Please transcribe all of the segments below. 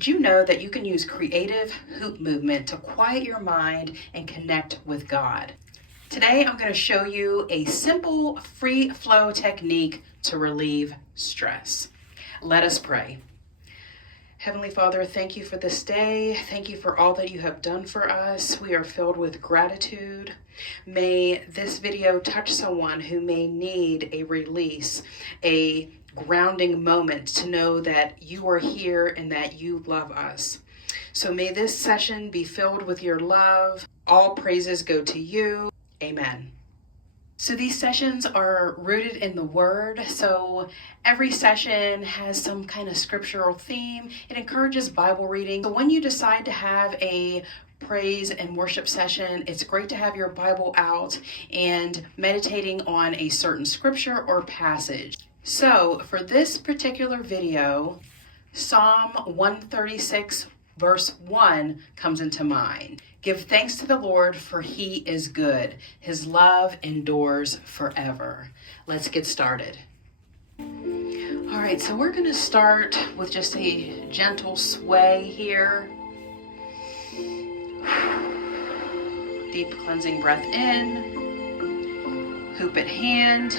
Did you know that you can use creative hoop movement to quiet your mind and connect with God? Today, I'm going to show you a simple free flow technique to relieve stress. Let us pray. Heavenly Father, thank you for this day. Thank you for all that you have done for us. We are filled with gratitude. May this video touch someone who may need a release, a grounding moment to know that you are here and that you love us. So may this session be filled with your love. All praises go to you. Amen. So these sessions are rooted in the Word. So every session has some kind of scriptural theme. It encourages Bible reading. So when you decide to have a praise and worship session, it's great to have your Bible out and meditating on a certain scripture or passage. So for this particular video, Psalm 136 verse 1 comes into mind. Give thanks to the Lord, for he is good. His love endures forever. Let's get started. All right, so we're going to start with just a gentle sway here. Deep cleansing breath in. Hoop at hand.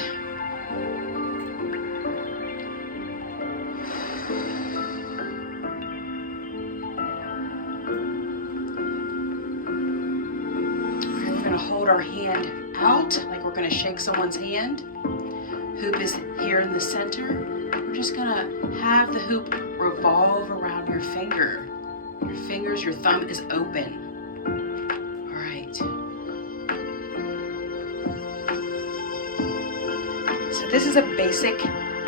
Hold our hand out like we're going to shake someone's hand. Hoop is here in the center. We're just going to have the hoop revolve around your finger. Your fingers, your thumb is open. All right. So this is a basic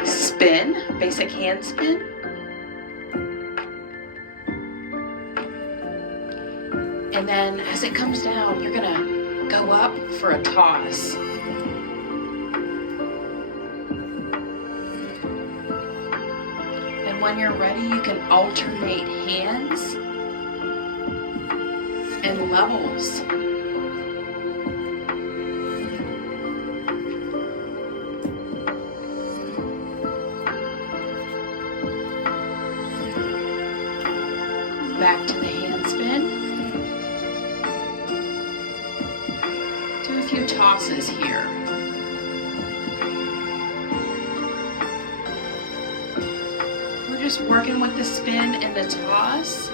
spin, basic hand spin. And then as it comes down, you're going to go up for a toss. And when you're ready, you can alternate hands and levels. Back to the hand spin. Few tosses here. We're just working with the spin and the toss.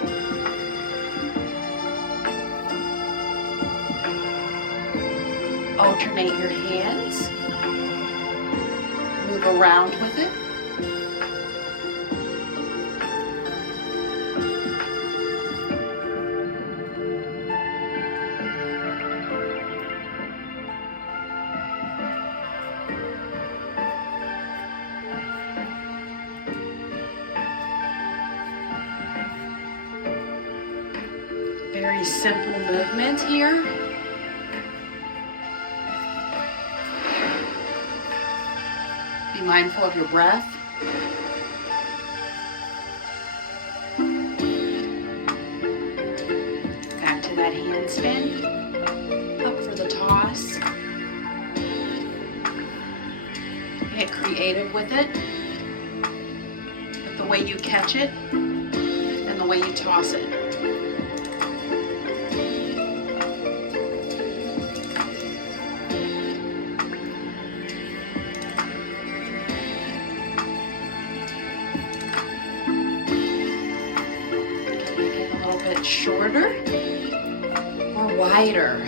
Alternate your hands. Move around with it. Very simple movement here. Be mindful of your breath. Back to that hand spin. Up for the toss. Get creative with it. With the way you catch it and the way you toss it. Shorter or wider.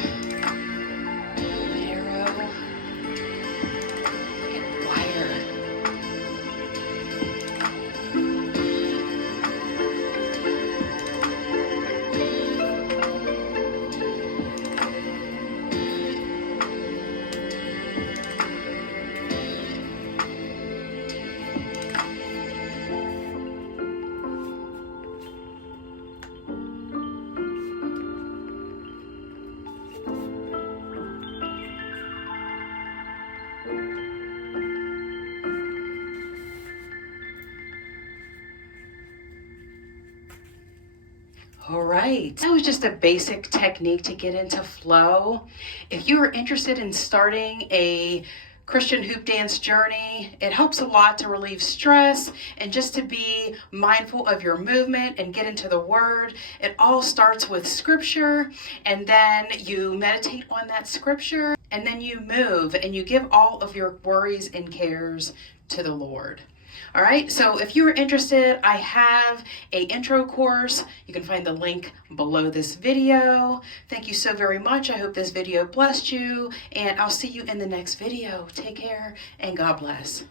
Narrow and wider. All right, that was just a basic technique to get into flow. If you are interested in starting a Christian hoop dance journey. It helps a lot to relieve stress and just to be mindful of your movement and get into the Word. It all starts with scripture, and then you meditate on that scripture, and then you move and you give all of your worries and cares to the Lord. All right, so if you're interested, I have an intro course. You can find the link below this video. Thank you so very much. I hope this video blessed you, and I'll see you in the next video. Take care, and God bless.